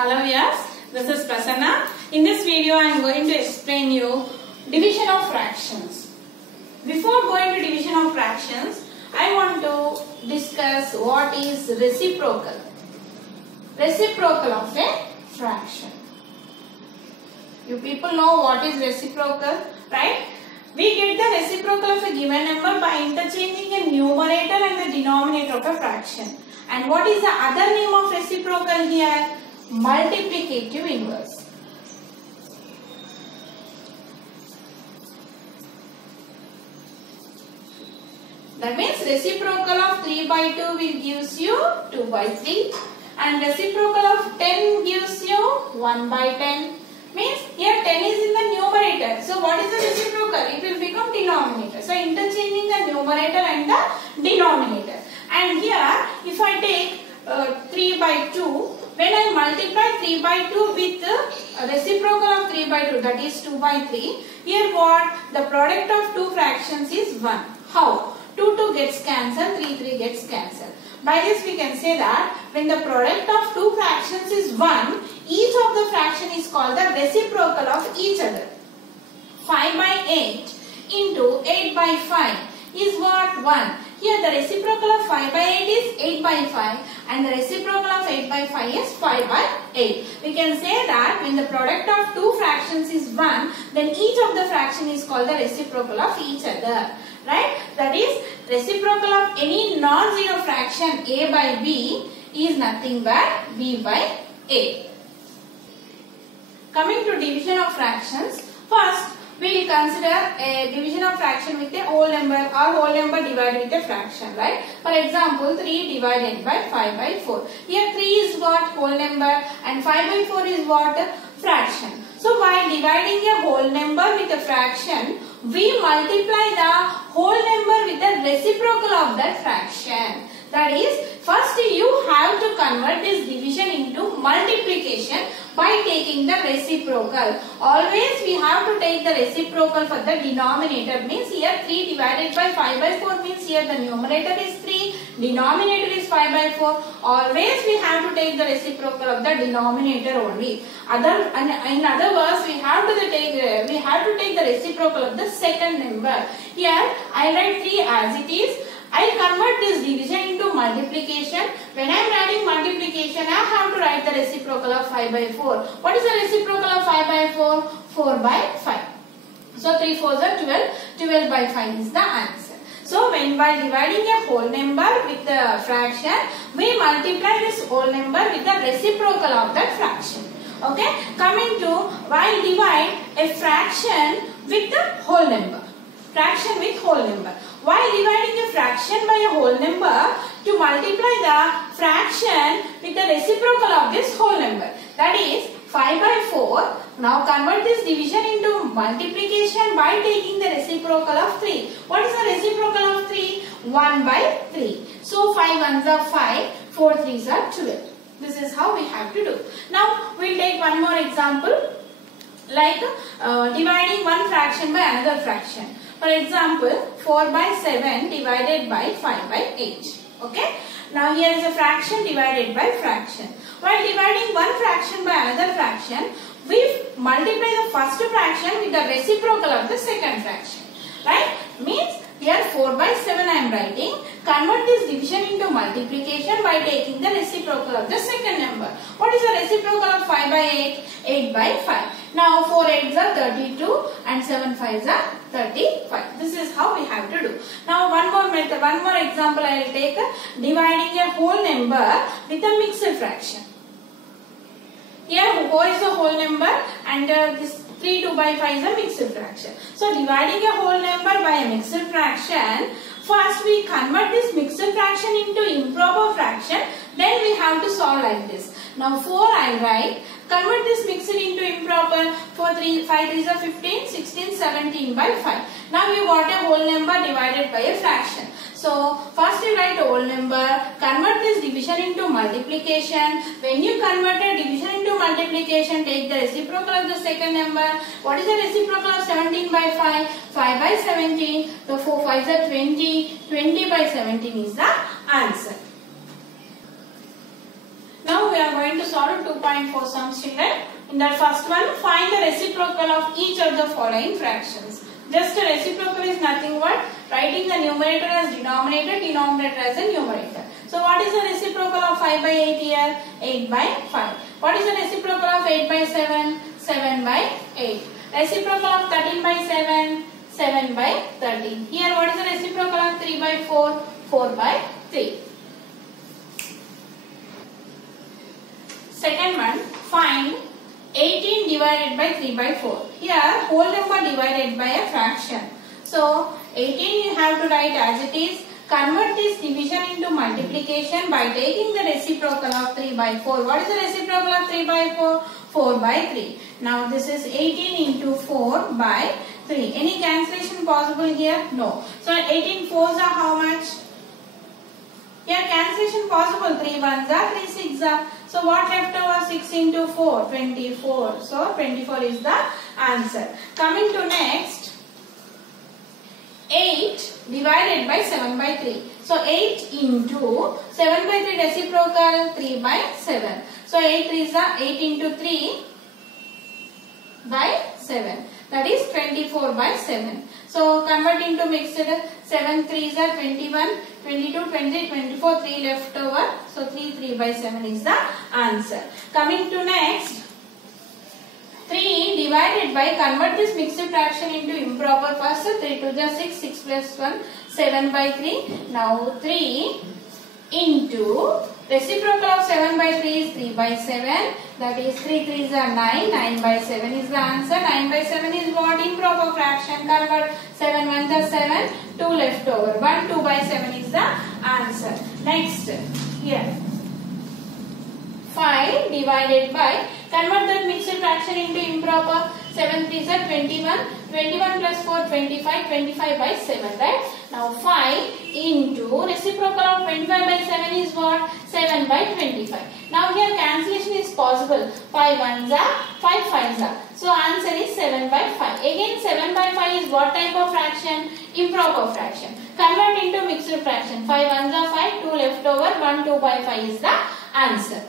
Hello viewers, this is Prasanna. In this video I am going to explain you division of fractions. Before going to division of fractions, I want to discuss what is reciprocal. Reciprocal of a fraction. You people know what is reciprocal, right? We get the reciprocal of a given number by interchanging a numerator and the denominator of a fraction. And what is the other name of reciprocal here? Multiplicative inverse. That means reciprocal of 3 by 2 will gives you 2 by 3 and reciprocal of 10 gives you 1 by 10. Means here 10 is in the numerator. So what is the reciprocal? It will become denominator. So interchanging the numerator and the denominator. And here if I take 3 by 2, when I multiply 3 by 2 with the reciprocal of 3 by 2, that is 2 by 3, here what? The product of two fractions is 1. How? 2 gets cancelled, 3 gets cancelled. By this we can say that when the product of two fractions is 1, each of the fraction is called the reciprocal of each other. 5 by 8 into 8 by 5 is what? 1. Here the reciprocal of 5 by 8 is 8 by 5 and the reciprocal of 8 by 5 is 5 by 8. We can say that when the product of two fractions is 1, then each of the fraction is called the reciprocal of each other. Right? That is, reciprocal of any non-zero fraction a by b is nothing but b by a. Coming to division of fractions, first we will consider a division of fraction with a whole number or whole number divided with a fraction, right? For example, 3 divided by 5 by 4. Here 3 is what? Whole number and 5 by 4 is what? Fraction. So while dividing a whole number with a fraction, we multiply the whole number with the reciprocal of that fraction. That is, first you have to convert this division into multiplication by taking the reciprocal. Always we have to take the reciprocal for the denominator. Means here 3 divided by 5 by 4 means here the numerator is 3, denominator is 5 by 4. Always we have to take the reciprocal of the denominator only. In other words, we have to take the reciprocal of the second number. Here I write 3 as it is. I convert this division into multiplication. When I am writing multiplication, I have to write the reciprocal of 5 by 4. What is the reciprocal of 5 by 4? 4 by 5. So 3 4s are 12. 12 by 5 is the answer. So when by dividing a whole number with the fraction, we multiply this whole number with the reciprocal of that fraction. Okay. Coming to while divide a fraction with the whole number. Fraction with whole number. While dividing a fraction by a whole number, to multiply the fraction with the reciprocal of this whole number. That is 5 by 4. Now convert this division into multiplication by taking the reciprocal of 3. What is the reciprocal of 3? 1 by 3. So 5 1s are 5, 4 3s are 12. This is how we have to do. Now we will take one more example, like dividing one fraction by another fraction. For example, 4 by 7 divided by 5 by 8. Okay. Now here is a fraction divided by fraction. While dividing one fraction by another fraction, we multiply the first fraction with the reciprocal of the second fraction. Right? Means here 4 by 7 I am writing. Convert this division into multiplication by taking the reciprocal of the second number. What is the reciprocal of 5 by 8? 8 by 5. Now 4 8s are 32 and 7 5s are 35. This is how we have to do. Now one more method, one more example I will take, dividing a whole number with a mixed fraction. Here 4 is a whole number and this 3 2 by 5 is a mixed fraction. So dividing a whole number by a mixed fraction, first we convert this mixed fraction into improper fraction, then we have to solve like this. Now 4 I write, convert this mixed into improper. 4 3 5 3s are 15, 16, 17 by 5. Now you got a whole number divided by a fraction. So first you write a whole number, convert this division into multiplication. When you convert a division into multiplication, take the reciprocal of the second number. What is the reciprocal of 17 by 5? 5 by 17. So 4 5s are 20. 20 by 17 is the answer. Now we are going to solve 2.4 sums, children. In that first one, find the reciprocal of each of the following fractions. Just a reciprocal is nothing but writing the numerator as denominator, denominator as a numerator. So what is the reciprocal of 5 by 8 here? 8 by 5. What is the reciprocal of 8 by 7? 7 by 8. Reciprocal of 13 by 7? 7 by 13. Here what is the reciprocal of 3 by 4? 4 by 3. Second one, find 18 divided by 3 by 4. Here whole number divided by a fraction. So 18 you have to write as it is. Convert this division into multiplication by taking the reciprocal of 3 by 4. What is the reciprocal of 3 by 4? 4 by 3. Now this is 18 into 4 by 3. Any cancellation possible here? No. So 18 fours are how much? Here cancellation possible. 3 ones are 3 six are. So what left over? 6 into 4? 24. So 24 is the answer. Coming to next. 8 divided by 7 by 3. So 8 into 7 by 3 reciprocal 3 by 7. So 8 is 8 into 3 by 7. That is 24 by 7. So convert into mixed. 7 3s are 21, 22, 23, 24, 3 left over. So 3 by 7 is the answer. Coming to next. 3 divided by, convert this mixed fraction into improper first. 3 to the 6, 6 plus 1, 7 by 3. Now 3 into reciprocal of 7 by 3 is 3 by 7. That is 3 3s are 9. 9 by 7 is the answer. 9 by 7 is what? Improper fraction. Convert 7 1s are 7. 2 left over. 1 2 by 7 is the answer. Next here. 5 divided by, convert that mixed fraction into improper. 7 3s are 21. 21 plus 4 25. 25 by 7, right? Now 5 into reciprocal of 25 by 7 is what? 7 by 25. Now here cancellation is possible. 5 1s are 5 5s are. So answer is 7 by 5. Again 7 by 5 is what type of fraction? Improper fraction. Convert into mixed fraction. 5 1s are 5. 2 left over. 1 2 by 5 is the answer.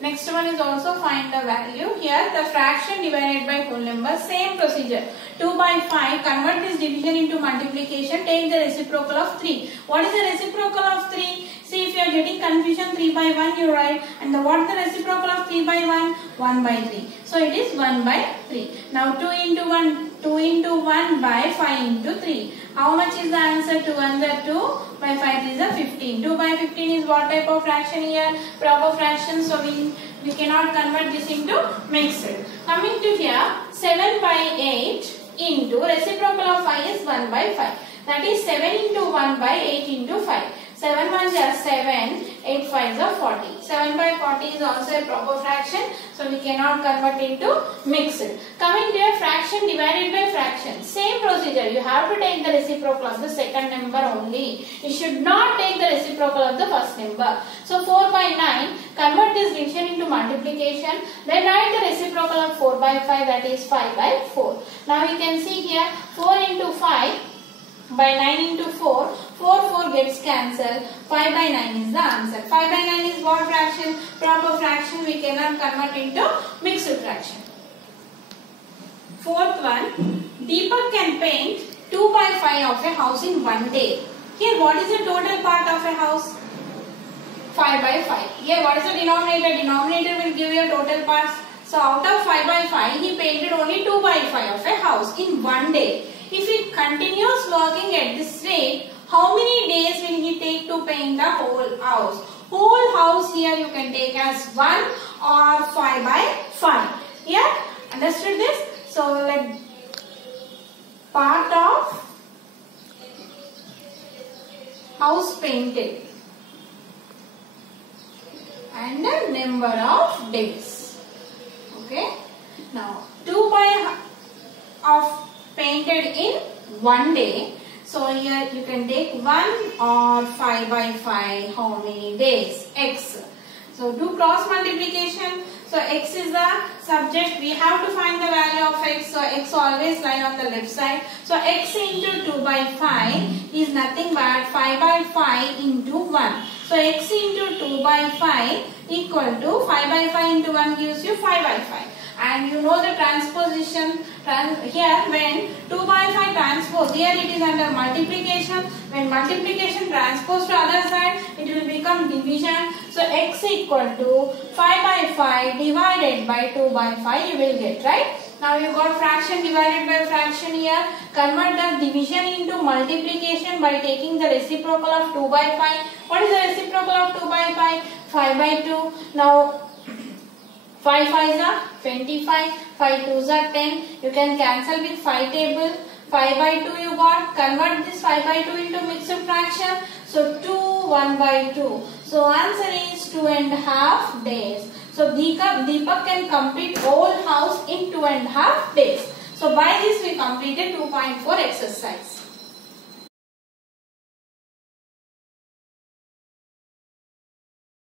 Next one is also find the value. Here the fraction divided by whole number, same procedure. 2 by 5, convert this division into multiplication, take the reciprocal of 3. What is the reciprocal of 3? See, if you are getting confusion, 3 by 1 you write, and what is the reciprocal of 3 by 1? 1 by 3. So it is 1 by 3. Now 2 into 1, 2 into 1 by 5 into 3. How much is the answer? 2 1s are 2 by 5 is a 15. 2 by 15 is what type of fraction here? Proper fraction. So we cannot convert this into mixed. Coming to here, 7 by 8 into reciprocal of 5 is 1 by 5. That is 7 into 1 by 8 into 5. 7 1s are 7, 8 5s are 40. 7 by 40 is also a proper fraction. So we cannot convert into mixed. Coming to a fraction divided by fraction. Same procedure. You have to take the reciprocal of the second number only. You should not take the reciprocal of the first number. So 4 by 9. Convert this division into multiplication. Then write the reciprocal of 4 by 5, that is 5 by 4. Now we can see here 4 into 5 by 9 into 4. 4 gets cancelled. 5 by 9 is the answer. 5 by 9 is what fraction? Proper fraction. We cannot convert into mixed fraction. Fourth one. Deepak can paint 2 by 5 of a house in one day. Here what is the total part of a house? 5 by 5. Here what is the denominator? Denominator will give you a total parts. So out of 5 by 5 he painted only 2 by 5 of a house in one day. If he continues working at this rate, how many days will he take to paint the whole house? Whole house here you can take as 1 or 5 by 5. Here, understood this? So let part of house painted and the number of days. Okay. Now 2 by of painted in one day. So here you can take 1 or 5 by 5. How many days? X. So do cross multiplication. So x is the subject. We have to find the value of x. So x always lie on the left side. So x into 2 by 5 is nothing but 5 by 5 into 1. So x into 2 by 5 equal to 5 by 5 into 1 gives you 5 by 5. And you know the transposition. Here when 2 by 5 transpose, here it is under multiplication. When multiplication transpose to other side, it will become division. So x equal to 5 by 5 divided by 2 by 5 you will get, right? Now you got fraction divided by fraction here. Convert the division into multiplication by taking the reciprocal of 2 by 5. What is the reciprocal of 2 by 5? 5 by 2. Now 5 5s are 25, 5 2s are 10. You can cancel with 5 table. 5 by 2 you got. Convert this 5 by 2 into mixed fraction. So 2 1 by 2. So answer is 2.5 days. So Deepak can complete whole house in 2.5 days. So by this we completed 2.4 exercise.